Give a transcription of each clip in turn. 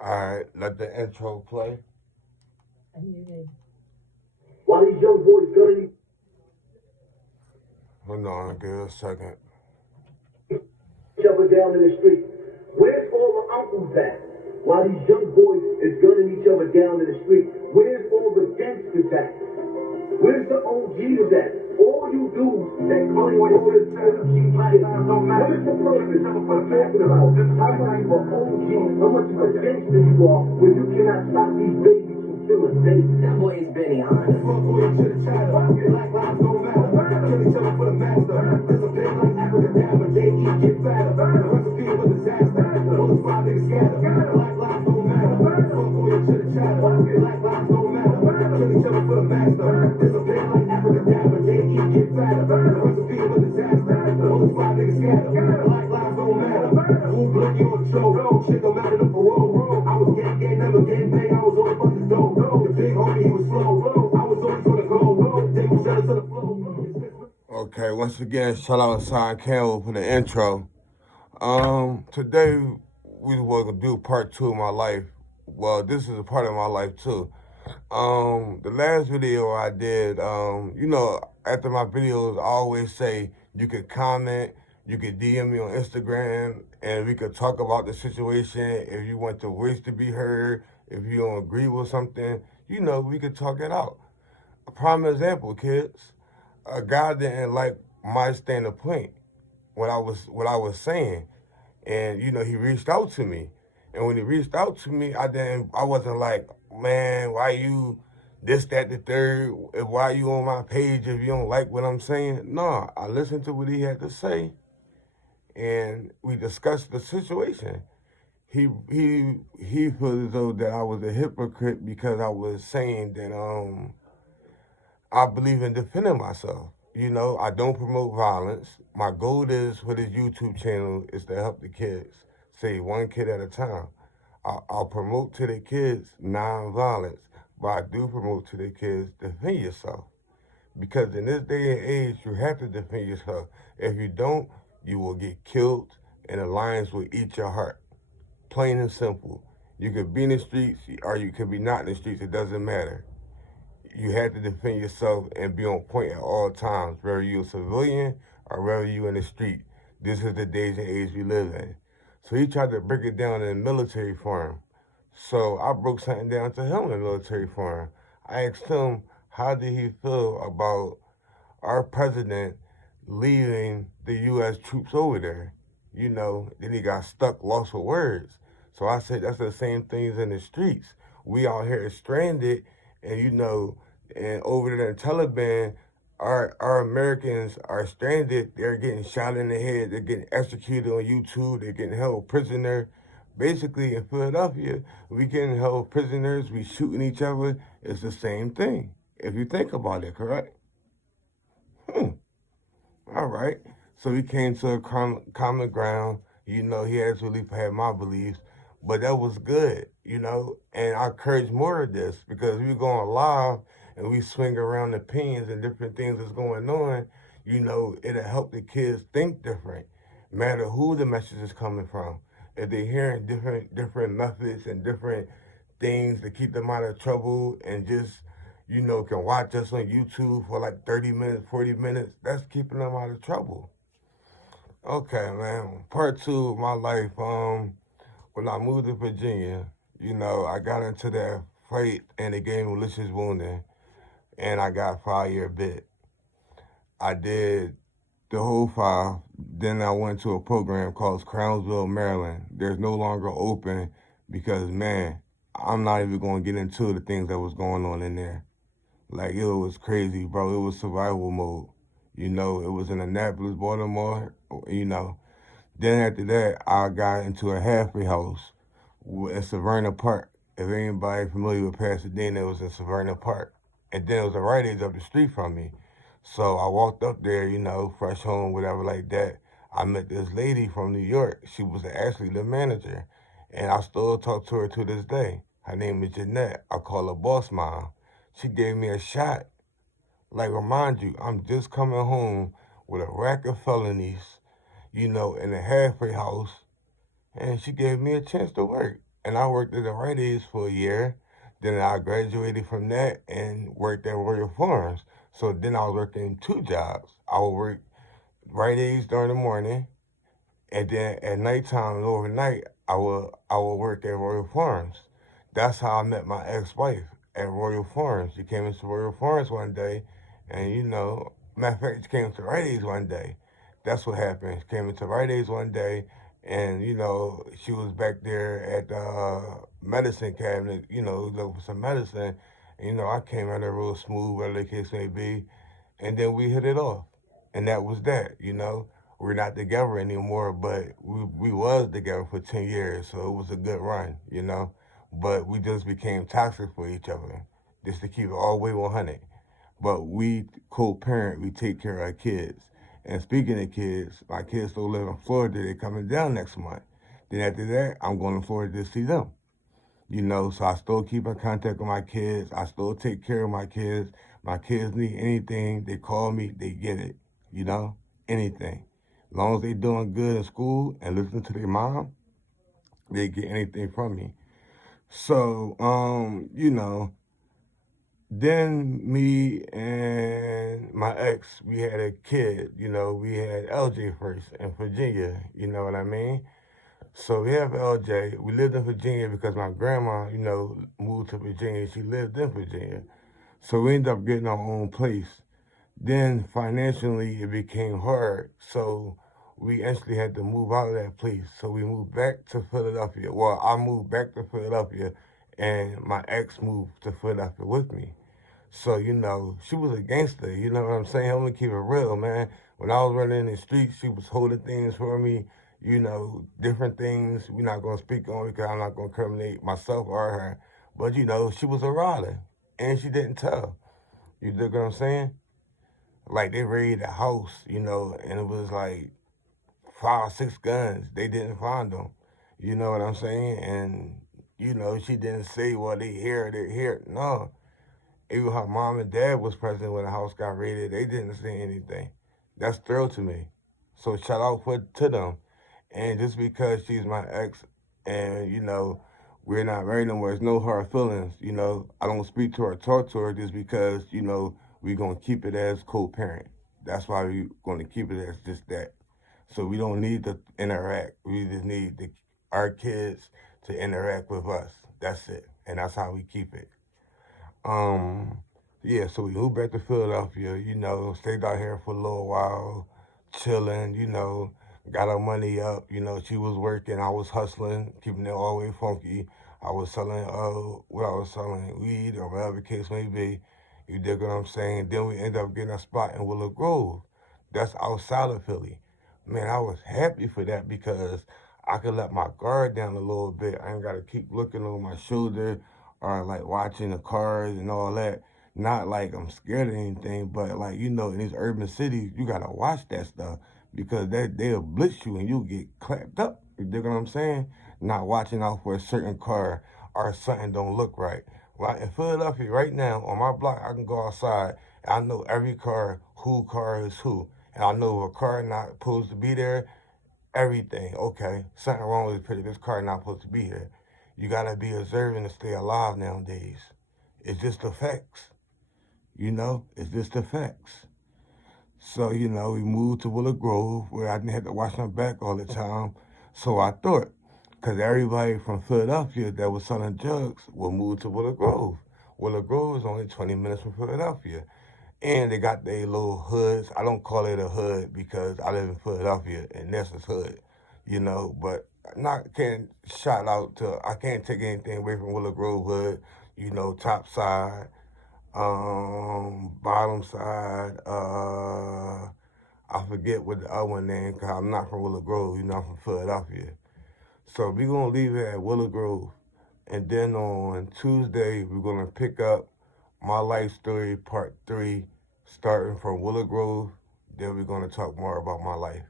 Alright, let the intro play. Why these young boys gunning Hold on, give it a second. each other down in the street? Where's all the uncles at? Why these young boys is gunning each other down in the street? Where's all the gangsters at? Where's the OGs at? All you dudes that claim all this OG shit. What is the purpose of talking about how much of an OG, how much of a gangster you are when you cannot stop these babies from killing babies? That boy is Benny Hanna. Fuck with each other, chatter. Black lives don't matter. Kill each other for the master. There's a big like African damn, but they eat get fatter. The recipe of a disaster. Bullets fly, niggas scatter. Black lives don't matter. Fuck with each other, chatter. Black lives don't matter. Kill each other for the master. There's a big like African damn, but they eat get fatter. The recipe of a disaster. Bullets fly, niggas scatter. Black lives don't matter. Who Blicky or Joe? Shit don't matter the parole. I was gang, never gang bang. I was always fucking dope. The big homie, he was slow. I was always gonna go. They was jealous of the flow. Okay, once again, shout out to Sean Campbell for the intro. Today we were gonna do part two of my life. Well, this is a part of my life too. The last video I did, after my videos, I always say you could comment, you could DM me on Instagram, and we could talk about the situation. If you want your voice to be heard, if you don't agree with something, we could talk it out. A prime example, kids. A guy didn't like my standpoint, what I was saying, and he reached out to me, and when he reached out to me, I wasn't like, man, why you this, that, the third, why you on my page if you don't like what I'm saying? No, I listened to what he had to say, and we discussed the situation. He felt as though that I was a hypocrite because I was saying that I believe in defending myself. I don't promote violence. My goal is for this YouTube channel is to help the kids, say one kid at a time. I'll promote to the kids non-violence, but I do promote to the kids defend yourself. Because in this day and age, you have to defend yourself. If you don't, you will get killed and the lions will eat your heart. Plain and simple. You could be in the streets or you could be not in the streets. It doesn't matter. You have to defend yourself and be on point at all times, whether you're a civilian or whether you're in the street. This is the days and age we live in. So he tried to break it down in military form. So I broke something down to him in military form. I asked him, how did he feel about our president leaving the U.S. troops over there? Then he got stuck, lost for words. So I said, that's the same things in the streets. We out here stranded, and and over there in Taliban, our Americans are stranded. They're getting shot in the head. They're getting executed on YouTube. They're getting held prisoner. Basically, in Philadelphia, we getting held prisoners. We shooting each other. It's the same thing, if you think about it, correct? All right. So we came to a common ground. He actually had my beliefs, but that was good. And I encourage more of this because we going live and we swing around opinions and different things that's going on. It'll help the kids think different, matter who the message is coming from. If they're hearing different methods and different things to keep them out of trouble and just can watch us on YouTube for like 30 minutes, 40 minutes. That's keeping them out of trouble. Okay, man. Part two of my life, when I moved to Virginia, I got into that fight and it gave me malicious wounding and I got 5-year bit. I did the whole 5. Then I went to a program called Crownsville, Maryland. There's no longer open because, man, I'm not even going to get into the things that was going on in there. Like, it was crazy, bro. It was survival mode. It was in Annapolis, Baltimore. Then after that, I got into a halfway house in Severna Park. If anybody familiar with Pasadena, it was in Severna Park. And then it was a Rite Aid up the street from me. So I walked up there, fresh home, whatever like that. I met this lady from New York. She was actually the manager. And I still talk to her to this day. Her name is Jeanette. I call her Boss Mom. She gave me a shot. Like, remind you, I'm just coming home with a rack of felonies, in a halfway house, and she gave me a chance to work. and I worked at the Rite Aid for a year. Then I graduated from that and worked at Royal Farms. So then I was working two jobs. I would work Rite Aids during the morning, and then at nighttime and overnight, I would work at Royal Farms. That's how I met my ex-wife at Royal Farms. She came into Royal Farms one day, and matter of fact, she came to Rite Aid one day. That's what happened. She came into Rite Aid one day, and she was back there at the medicine cabinet, looking for some medicine. And, I came out there real smooth, whatever the case may be, and then we hit it off, and that was that. We're not together anymore, but we was together for 10 years, so it was a good run. But we just became toxic for each other, just to keep it all the way 100. But we co-parent, we take care of our kids. And speaking of kids, my kids still live in Florida. They're coming down next month. Then after that, I'm going to Florida to see them. So I still keep in contact with my kids. I still take care of my kids. My kids need anything, they call me, they get it. Anything. As long as they doing good in school and listen to their mom, they get anything from me. So, then me and my ex, we had a kid. We had LJ first in Virginia. You know what I mean? So we have LJ. We lived in Virginia because my grandma, moved to Virginia. She lived in Virginia. So we ended up getting our own place. Then financially it became hard. So we actually had to move out of that place. So we moved back to Philadelphia. Well, I moved back to Philadelphia, and my ex moved to Philadelphia with me. So, she was a gangster. You know what I'm saying? I'm going to keep it real, man. When I was running in the streets, she was holding things for me, different things we're not going to speak on because I'm not going to criminate myself or her. But, she was a rider, and she didn't tell. You dig what I'm saying? Like, they raided the house, and it was like 5, 6 guns. They didn't find them. You know what I'm saying? And, she didn't say, well, they here. No. Even her mom and dad was present when the house got raided. They didn't say anything. That's thrill to me. So shout out to them. And just because she's my ex and, we're not married no more, there's no hard feelings. I don't speak to her or talk to her just because, we're going to keep it as co-parent. That's why we're going to keep it as just that. So we don't need to interact. We just need our kids to interact with us. That's it. And that's how we keep it. Um, yeah, so we moved back to Philadelphia, stayed out here for a little while, chilling, got our money up, she was working, I was hustling, keeping it all the way funky. I was selling, weed or whatever the case may be. You dig what I'm saying? Then we ended up getting a spot in Willow Grove. That's outside of Philly. Man, I was happy for that because I could let my guard down a little bit. I ain't got to keep looking over my shoulder or like watching the cars and all that. Not like I'm scared of anything, but like, in these urban cities, you gotta watch that stuff because they'll blitz you and you'll get clapped up. You dig what I'm saying? Not watching out for a certain car or something don't look right. Well, in Philadelphia right now, on my block, I can go outside and I know every car, who car is who. And I know if a car not supposed to be there, everything. Okay, something wrong with this car not supposed to be here. You gotta be observant to stay alive nowadays. It's just the facts. It's just the facts. So, we moved to Willow Grove where I didn't have to watch my back all the time. So I thought, because everybody from Philadelphia that was selling drugs will move to Willow Grove. Willow Grove is only 20 minutes from Philadelphia. And they got their little hoods. I don't call it a hood because I live in Philadelphia and that's his hood, but I can't take anything away from Willow Grove hood, top side, bottom side, I forget what the other one name because I'm not from Willow Grove, I'm from Philadelphia. So we're going to leave it at Willow Grove. And then on Tuesday, we're going to pick up my life story part 3, starting from Willow Grove. Then we're going to talk more about my life.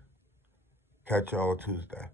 Catch y'all Tuesday.